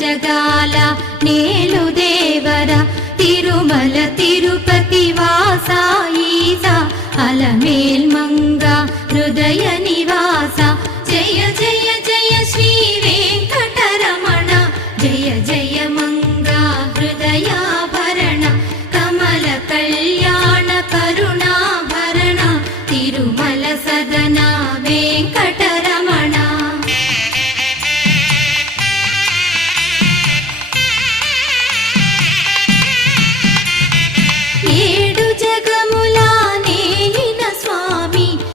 జగాల నేలు దేవర తిరుమల తిరుపతి వాసా ఈసా అలమేల్ మంగ హృదయ నివాస జయ జయ జయ శ్రీ వెంకటరమణ జయ జయ మంగ హృదయాభరణ కమల కళ్యాణ కరుణాభరణ తిరుమల సదన వెంకట